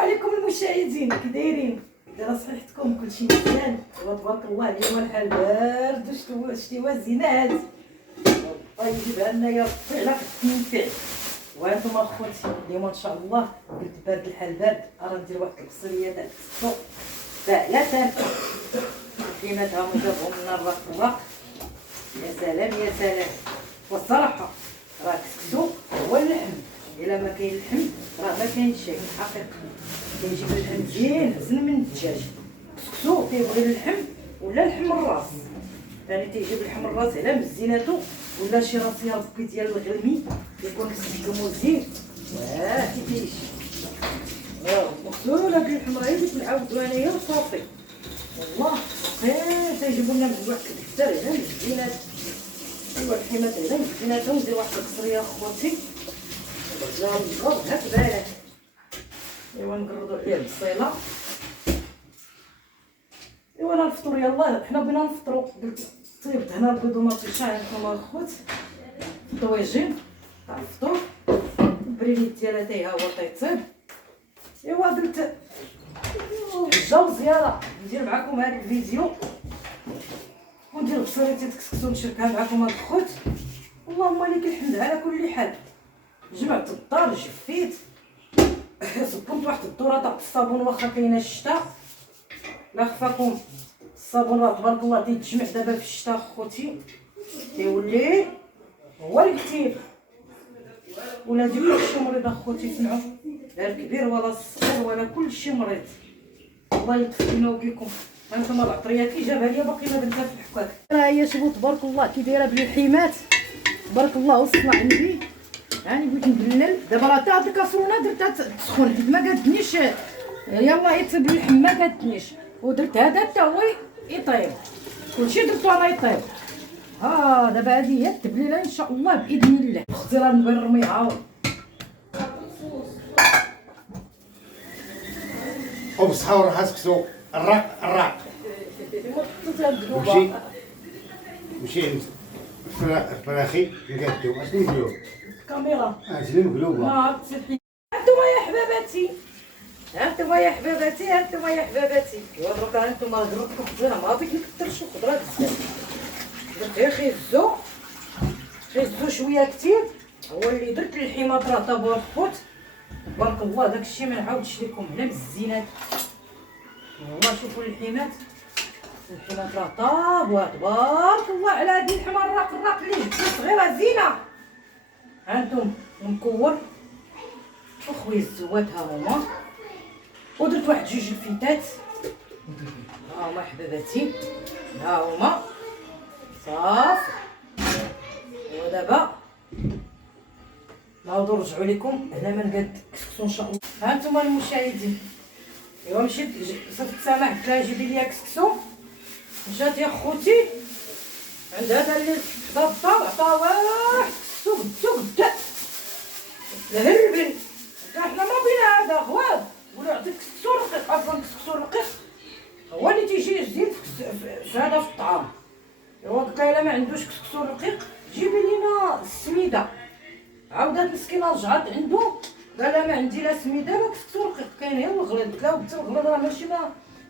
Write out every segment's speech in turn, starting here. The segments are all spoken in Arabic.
عليكم المشاهدين، كي دايرين؟ دابا صحيحتكم كلشي مزيان؟ تبارك الله. اليوم الحال بارد وشتيوا زينات. الله يجيبها لنا يا ربي على التنفع. وانتم اخوتي اليوم ان شاء الله قلت بارد الحال بارد، راه ندير واحد القصريه تاع السوق فعلا قيمتها وجابهم لنا الرق. يا سلام يا سلام. والصراحه راه الكسكسو هو اللحم، الا ما كاين اللحم راه ما كاين شيء حقيقه. كيجيب اللحم مزيان احسن من الدجاج. الكسكسو كيبغي اللحم ولا لحم الراس، يعني تيجيب لحم الراس على مزيناتو ولا شي راس يا ربي ديال الغلمي يكون مسجم وزين. واه كيفاش مغسول هاد اللحم راه اللي كنعاودو انايا وصافي. والله تيجيبو لنا من واحد الدفتر على مزينات. ايوا الحمات على مزيناتهم. ندير واحد القصريه اخواتي نقرض هاك بالك. ايوا نقرضو عليه البصيله. ايوا انا الفطور يلاه حنا بغينا نفطرو. طيبت هنا البيض ومطيشه عندكم اخوت الطويجين تاع الفطور. البريميت ديالها تا هو تيطيب. ايوا درت حجه وزياره ندير معكم هذا الفيديو وندير بصريتي تكسكسو نشاركها معكم اخوت. اللهم لك الحمد على كل حال. جمعت الدار جفيت صبنت واحد الدوره تاع الصابون واخا كاينه الشتا. لا خفاكم الصابون راه تبارك الله تيتجمع دابا في الشتا اخوتي تيولي هو الكتيب. ولادي كلشي مريض اخوتي، سمعوا لا الكبير ولا الصغير ولا كلشي مريض. الله يكفينا وبكم. هانتوما العطريه كي جابها ليا باقي ما درتها في الحكاك. راه هي شوفوا تبارك الله كي دايره بالحيمات تبارك الله وصلنا عندي. يعني بغيت نبلل دابا راه تا هاد الكاسرونه درتها تسخن حيت ما قادنيش يلاه يطيب اللحم ما قادنيش. ودرت هذا حتى هو يطيب، كلشي درتو انا يطيب. ها دابا هادي هي التبليله ان شاء الله باذن الله. اختي راه نبغي نرميها وبصحة وراحة سكسو الراق مشي فراخي نقادو اش نديرو الكاميرا شنو نقولو هانتوما يا حباباتي، هانتوما يا حباباتي، هانتوما يا حباباتي. ايوا دروك هانتوما جربتكم خضره ما بغيت نكثر شي خضره بزاف. درت غير خيزو شويه كثير هو اللي درت. الحماض راه طابو الخوت تبارك الله داكشي ما نعاودش لكم هنا مزينات. والله شوفوا الحماض راه طابوه تبارك الله على هاد اللحم الراق اللي جبت صغيره زينه. هانتم مكور اخويا الزوات ها هما. ودرت واحد جوج الفيتات ها هما حباباتي ها هما صافي. ودابا نعاودو نرجعو لكم على ما نقاد كسكسو ان شاء الله. ها انتما المشاهدين. ايوا مشيت صرت سامح قلت لها جيبي لي كسكسو. مشات يا خوتي عند هذا اللي حدا الدار عطاها واحد كسكسو بدا الهربل. حنا ما بينا هذا غواب ولا عطيك كسكسو رقيق. اصلا كسكسو رقيق هو اللي تيجي زين في هذا في الطعام. ايوا قلت لها الا ما عندوش كسكسو رقيق جيبي لينا السميده. عاودات مسكينه رجعت عنده قال لها ما عندي لا سميده لا كسكسو رقيق كاين غير الغليظ. قلت لها بنت الغليظ راه ماشي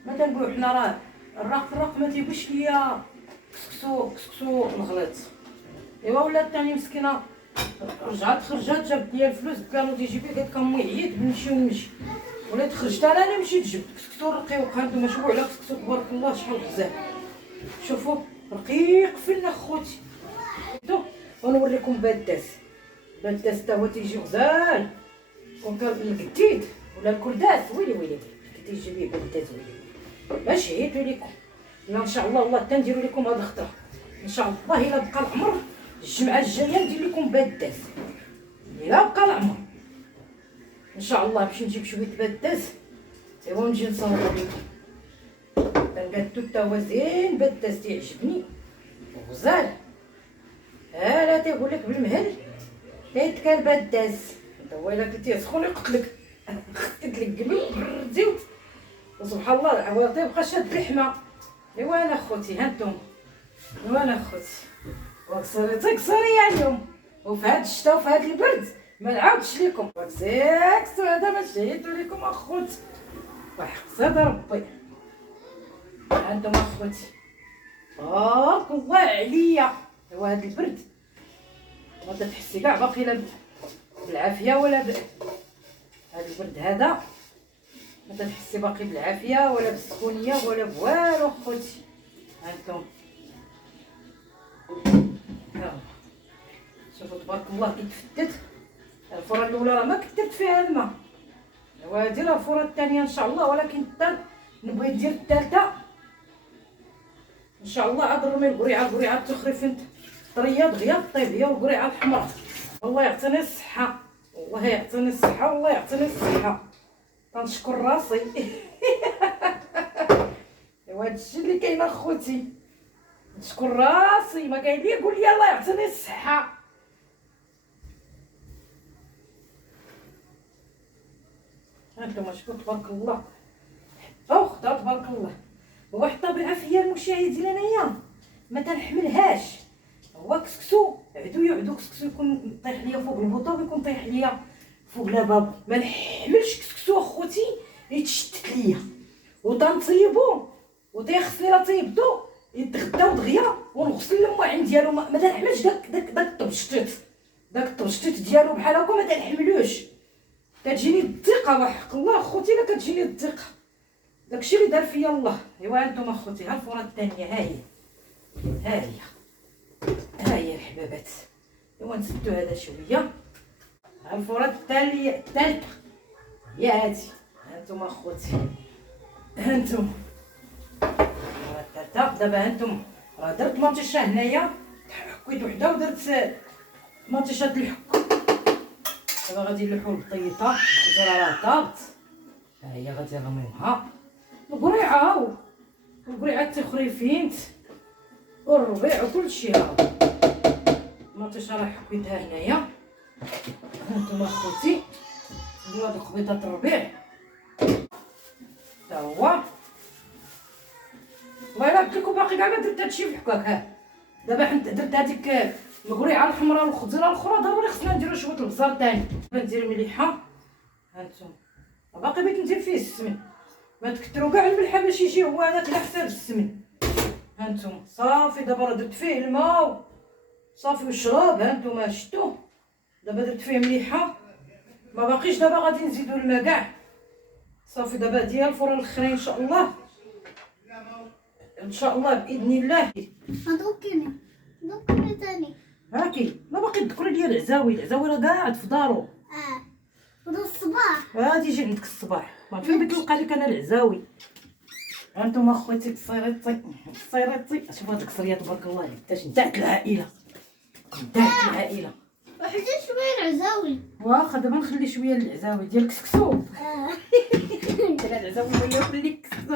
ما كنقولوا حنا راه الراق ما تيبغيش ليا كسكسو الغليظ. ايوا ولات ثاني مسكينه رجعت خرجت جابت لي الفلوس. قلت لها نوضي جيبي. قالت لك امي عييت نمشي. ولات خرجت انا اللي مشيت جبت كسكسو رقيق. هانتوما شوفوا على كسكسو تبارك الله شحال غزال. شوفوا رقيق فين اخوتي. ونوريكم باداس تا هو تيجي غزال. كون كان القديد ولا الكرداس ويلي تيجي بيه باداس ويلي. باش شهيتو لكم ان شاء الله. والله حتى نديرو لكم هاد الخطره ان شاء الله. الا بقى العمر الجمعه الجايه ندير لكم باداس. الا بقى العمر ان شاء الله باش نجيب شويه باداس. ايوا نجي نصور لكم. تنقادو تا هو زين باداس تيعجبني وغزال. لا تيقول لك بالمهل تيتكال باداس. هو الا كنتي سخون يقتلك خدت لك قبل برديو وسبحان الله هو تيبقى شاد اللحمه. ايوا انا خوتي هانتوما. ايوا انا خوتي وكسريتي كسريه اليوم وفي هاد الشتا وفي هاد البرد ما نعاودش لكم سيكس هذا ما شهيتو لكم اخوتي وحق ربي. هانتوما اخوتي بارك الله عليا. ايوا هاد البرد ما تحسي كاع باقي لا بالعافيه ولا هاد البرد هذا ما تحسي باقي بالعافيه ولا بالسخونيه ولا بوالو اخوتي. هانتوما شوفوا تبارك الله كي تفتت. الفرة الاولى راه ما كثرت فيها الماء، ايوا هادي راه الفرة الثانيه ان شاء الله، ولكن نبغي ندير الثالثه ان شاء الله. عاد نرمي القريعه التخريفين طريه دغيا طيب هي والقريعه الحمراء. الله يعطيني الصحه، والله يعطيني الصحه، والله يعطيني الصحه. كنشكر راسي. ايوا هادشي اللي كاين اخوتي، نشكر راسي. ما كاين لي يقول لي الله يعطيني الصحه. هانتوما شوفوا تبارك الله حبه وخضره تبارك الله. واحد الطبيعه فيا المشاهدين انايا ما تنحملهاش. هو كسكسو يعدو كسكسو يكون طايح ليا فوق البوطه ويكون طايح ليا فوق لابابو. ما نحملش كسكسو اخوتي يتشتت ليا وتنطيبو وتيخصني راه طيبتو يتغداو دغيا ونغسل الماعن ديالو. ما تنحملش داك الطبشتيت ديالو بحال هكا ما تنحملوش. كتجيني الثقه وحق الله اخوتي، لا كتجيني الثقه. داكشي اللي دار فيا الله. ايوا هانتوما اخوتي ها الفرة الثانيه ها هي الحبابات. ايوا نسدو هذا شويه. ها الفرة الثالثه هي هادي. هانتوما اخوتي هانتوما الفرة الثالثه. دابا هانتوما راه درت مطيشه هنايا، حكيت وحده ودرت مطيشه الحك. دابا غادي نلوحو البطيطه الخضره راه طابت. ها هي غادي نرميوها القريعه والقريعه التخريفين والربيع وكلشي. ها المطيشه راه حكيتها هنايا. هانتوما اخوتي نديرو هاد الخبيطات الربيع تا هو. والله الا قلت لكم باقي كاع ما درت هادشي بحكاك. ها دابا درت هذيك القريعه الحمراء والخضره الاخرى، ضروري خصنا نديرو شويه البزار ثاني. ندير مليحه. هانتوما باقي بغيت ندير فيه السمن، ما تكثروا كاع الملحه باش يجي هو هذاك على حساب السمن. هانتوما صافي دابا راه درت فيه الماء صافي وشراب. هانتوما شفتوا دابا درت فيه مليحه، ما باقيش. دابا غادي نزيدو الماء كاع صافي. دابا ديال الفرن الاخرين ان شاء الله باذن الله. دوكيني تاني. هاكي لا باقي تذكري لي العزاوي راه قاعد في دارو. ودا الصباح غادي يجي عندك الصباح. ما فين بغيت نلقى لك انا العزاوي. هانتوما اخوتي الصيريطي شوفوا هاد القصريه تبارك الله عليك تاش نتاعت العائله. وحدي شويه العزاوي. واخا دابا نخلي شويه للعزاوي ديال الكسكسو. ديال العزاوي هو ياكل لك الكسكسو.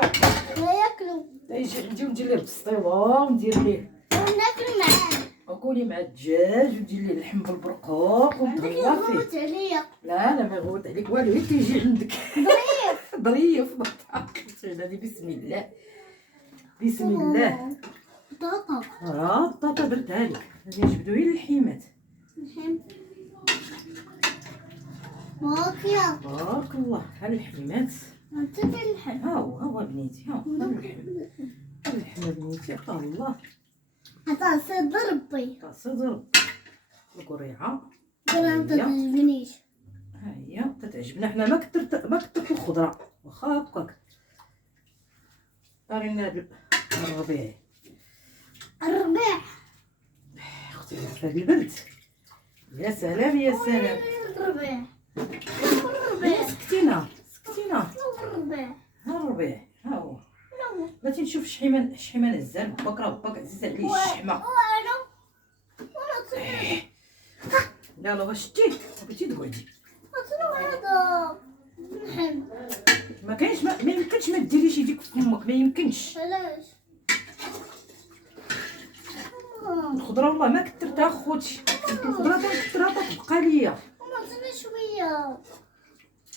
لا ياكلوا. يجي عندي وندير ليه بالسطيوه وندير ليه وناكل معاه. وكولي مع الدجاج وندير ليه اللحم بالبرقوق ونتغلى فيه. غوت عليا. لا ما يغوت عليك والو، غير تيجي عندك ظريف هذه. بسم الله. بطاطا درتها لك. غادي نجبدو غير الحيمات. بارك الله. ها الحيمات ها هو بنيتي. ها اللحم بنيتي عطاه الله. عطا سيد ربي. صدر القريعه ما تعجبنيش. ها هي تتعجبنا حنا. ما كثرت الخضره واخا هكاك. قارينا الربيع اختي في هذا البرد. يا سلام الربيع سكتينا الربيع. ها الربيع ها هو. بغيتي نشوف شحيمان الزان باك عزيز عليه الشحمه. لا واش شتي بغيتي تقعدي. هذا نحب. ما كاينش ما يمكنش ما ديريش يديك في فمك، ما يمكنش. علاش؟ الخضره والله ما كثرتها خوتي. الخضره تنكثرها تبقى ليا. عطيني شويه.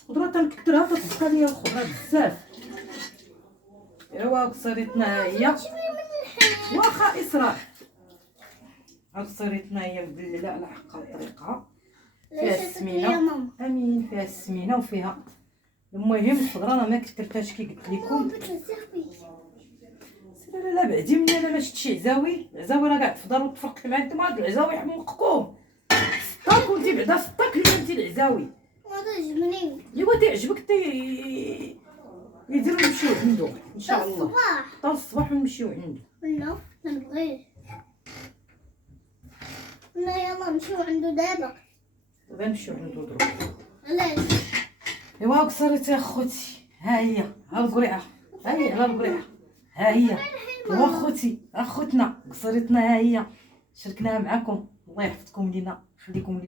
الخضره تنكثرها تبقى ليا الخضره بزاف. ايوا قصريتنا هي واخا اسراء. هاد قصريتنا هي مبلله على حق طريقها. فيها ليش يا السمينه. ماما؟ امين، فيها السمينه وفيها. المهم الخضره انا ما كثرتهاش كي قلت ماما لكم. بتلزقني. لا لا لا بعدي مني، انا ما شفتش عزاوي. العزاوي راه قاعد في الدار وتفرقت مع انتما. هاد العزاوي حمقكم. سطا كنتي بعدا سطا كلمتي العزاوي. ما تعجبني. ايوا تعجبك يديروا نمشيو عنده ان شاء الله. الصباح حتى الصباح ونمشيو عنده. لا ما نبغيش. لا يلا نمشيو عنده دابا. دابا نمشيو عنده دروك. علاش؟ ايوا قصرت يا خوتي. ها هي، ها القريعه، ها هي على القريعه، ها هي. ايوا خوتي، اخوتنا قصرتنا ها هي، شاركناها معكم. الله يحفظكم لينا، يخليكم لينا.